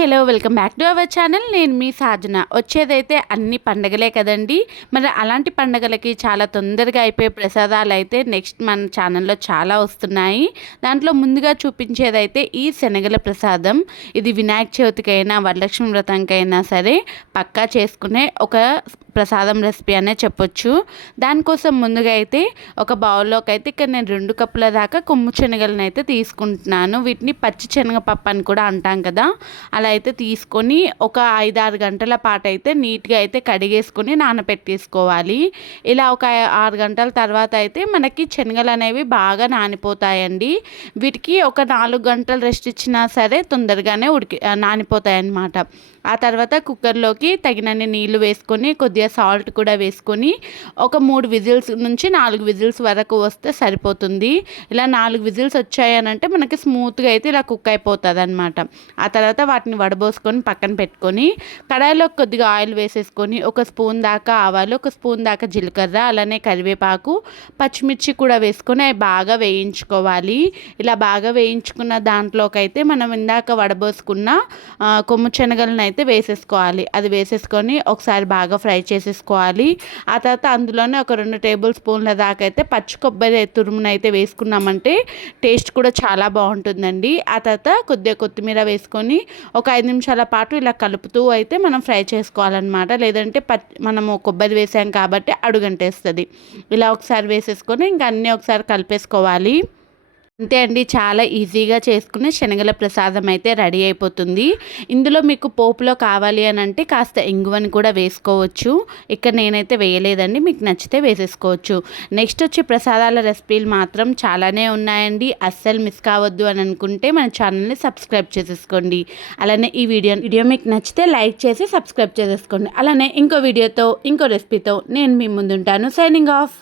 Hello welcome back to our channel. నేను మీ సాధన. వచ్చేదైతే అన్ని పండగలే కదండి. మరి అలాంటి పండగలకి చాలా తొందరగా అయిపోయే ప్రసాదాలు అయితే నెక్స్ట్ మన ఛానల్లో చాలా వస్తున్నాయి. దాంట్లో ముందుగా చూపించేదైతే ఈ శనగల ప్రసాదం. ఇది వినాయక చవితికైనా వరలక్ష్మి వ్రతంకైనా సరే పక్కా చేసుకునే ఒక ప్రసాదం రెసిపీ అనే చెప్పొచ్చు. దానికోసం ముందుగా అయితే ఒక బౌల్లోకి అయితే ఇక్కడ నేను 2 కప్పుల దాకా కొమ్ము శనగలను అయితే తీసుకుంటున్నాను. వీటిని పచ్చి శనగపప్పు అని కూడా అంటాం కదా, అలా అయితే తీసుకొని ఒక 5-6 గంటల పాటు అయితే నీట్గా అయితే కడిగేసుకొని నానబెట్టేసుకోవాలి. ఇలా ఒక 6 గంటల తర్వాత అయితే మనకి శనగలు అనేవి బాగా నానిపోతాయండి. వీటికి ఒక 4 గంటలు రెస్ట్ ఇచ్చినా సరే తొందరగానే నానిపోతాయి అన్నమాట. ఆ తర్వాత కుక్కర్లోకి తగినన్ని నీళ్లు వేసుకొని కొద్దిగా సాల్ట్ కూడా వేసుకొని ఒక 3 విజిల్స్ నుంచి 4 విజిల్స్ వరకు వస్తే సరిపోతుంది. ఇలా 4 విజిల్స్ వచ్చాయనంటే మనకి స్మూత్గా అయితే ఇలా కుక్ అయిపోతుంది అనమాట. ఆ తర్వాత వాటిని వడబోసుకొని పక్కన పెట్టుకొని కడాయిలో కొద్దిగా ఆయిల్ వేసేసుకొని ఒక స్పూన్ దాకా ఆవాలు, ఒక స్పూన్ దాకా జీలకర్ర, అలానే కరివేపాకు, పచ్చిమిర్చి కూడా వేసుకొని అవి బాగా వేయించుకోవాలి. ఇలా బాగా వేయించుకున్న దాంట్లోకి అయితే మనం ఇందాక వడబోసుకున్న కొమ్ము శనగలను అయితే వేసేసుకోవాలి. అది వేసేసుకొని ఒకసారి బాగా ఫ్రై చేసేసుకోవాలి. ఆ తర్వాత అందులోనే ఒక 2 టేబుల్ స్పూన్ల దాకా అయితే పచ్చి కొబ్బరి తురుమునైతే వేసుకున్నామంటే టేస్ట్ కూడా చాలా బాగుంటుందండి. ఆ తర్వాత కొద్దిగా కొత్తిమీర వేసుకొని ఒక 5 నిమిషాల పాటు ఇలా కలుపుతూ అయితే మనం ఫ్రై చేసుకోవాలన్నమాట. లేదంటే మనము కొబ్బరి వేసాం కాబట్టి అడుగంటేస్తుంది. ఇలా ఒకసారి వేసేసుకొని ఇంకా అన్నీ ఒకసారి కలిపేసుకోవాలి. అంతే అండి, చాలా ఈజీగా చేసుకునే శనగల ప్రసాదం అయితే రెడీ అయిపోతుంది. ఇందులో మీకు పోపులో కావాలి అని అంటే కాస్త ఇంగువని కూడా వేసుకోవచ్చు. ఇక్కడ నేనైతే వేయలేదండి, మీకు నచ్చితే వేసేసుకోవచ్చు. నెక్స్ట్ వచ్చే ప్రసాదాల రెసిపీలు మాత్రం చాలానే ఉన్నాయండి. అస్సలు మిస్ కావద్దు అని అనుకుంటే మన ఛానల్ని సబ్స్క్రైబ్ చేసేసుకోండి. అలానే ఈ వీడియో మీకు నచ్చితే లైక్ చేసి సబ్స్క్రైబ్ చేసేసుకోండి. అలానే ఇంకో వీడియోతో ఇంకో రెసిపీతో నేను మీ ముందుంటాను. Signing of.